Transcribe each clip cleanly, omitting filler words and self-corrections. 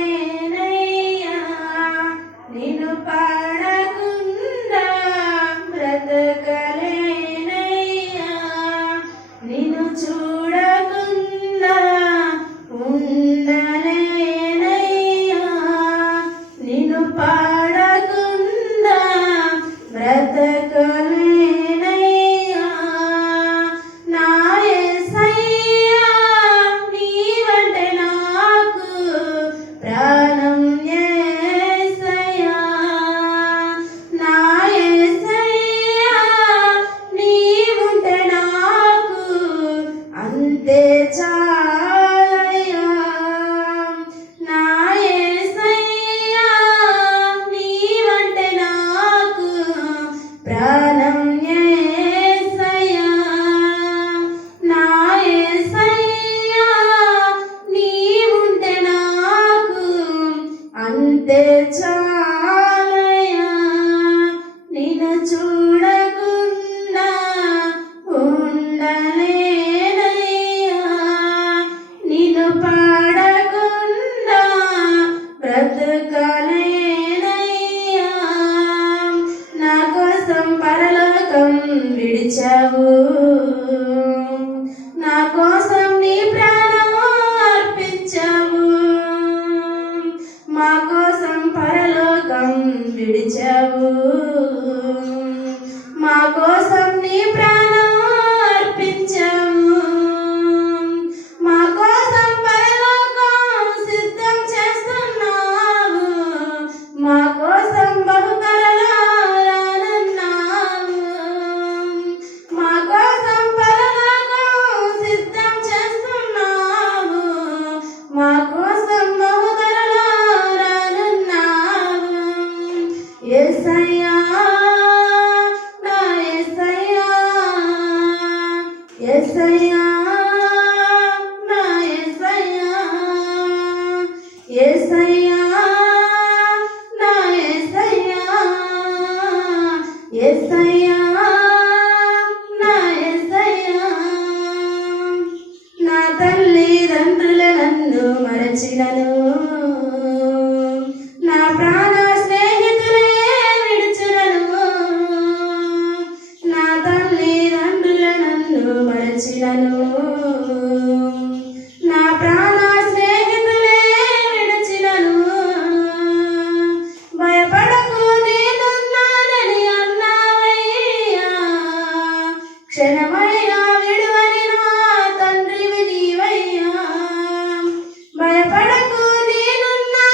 ఉండలేనయ్యా నిన్ను పాడకుండా బ్రతకలేనయ్యా నిన్ను చూడకుండా ఉండలేనయ్యా నిన్ను పాడకుండా బ్రతకలేనయ్యా నా యేసయ్యా నీవంటే నాకు ప్రాణం యేసయ్యా నా యేసయ్యా నీవుంటే నాకు అంతే చాలయ్యా నా యేసయ్యా నీవంటే నాకు ప్రాణం యేసయ్యా నా యేసయ్యా నీవుంటే నాకు అంతే చాలయ్యా నిన్ను చూడకుండా ఉండలేనయ్యా నిన్ను పాడకుండా బ్రతకలేనయ్యా నా కోసం పరలోకం విడిచావు నా కోసం నీ ప్రాణం అర్పించావు మా కోసం పరలోకం విడిచావు మా కోసం నీ ప్రాణం అర్పించావు మా కోసం పరలోకం సిద్ధం చేస్తున్నావు మా కోసం బహుకరలో రానున్నావు మా కోసం పరలోకం సిద్ధం చేస్తున్నావు మా కోసం బహుకరలో రానున్నావు యేసయ్యా నా యేసయ్యా యేసయ్యా నా యేసయ్యా యేసయ్యా నా యేసయ్యా యేసయ్యా నా యేసయ్యా నా తల్లిదండ్రుల నన్ను మరచినను నా ప్రాణ స్నేహితులే విడిచినను నా తల్లిదండ్రుల నన్ను మరచినను నా ప్రాణ స్నేహితులే విడిచినను భయపడకు నేనున్నానని అన్నావయ్యా క్షణమైనా విడువని నా తండ్రివి నీవయ్యా భయపడకు నేనున్నానని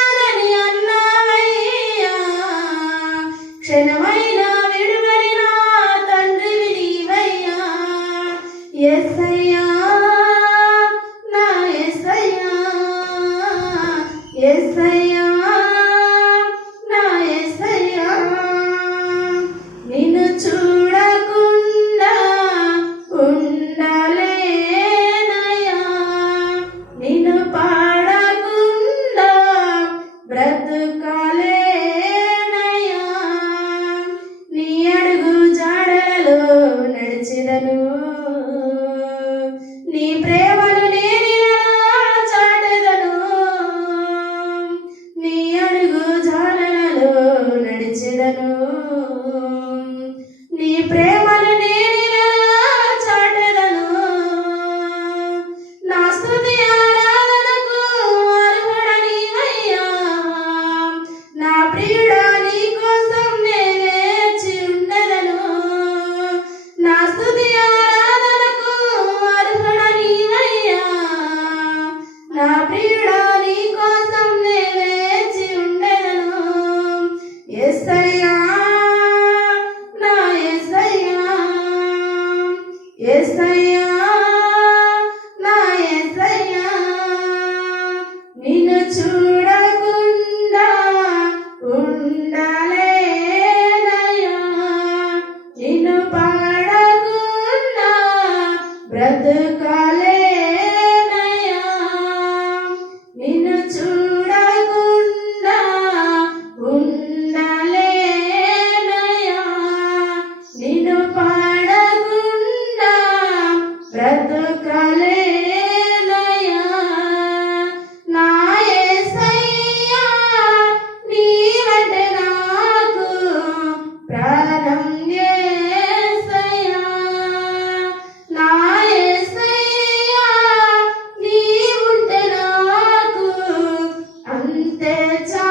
చాలు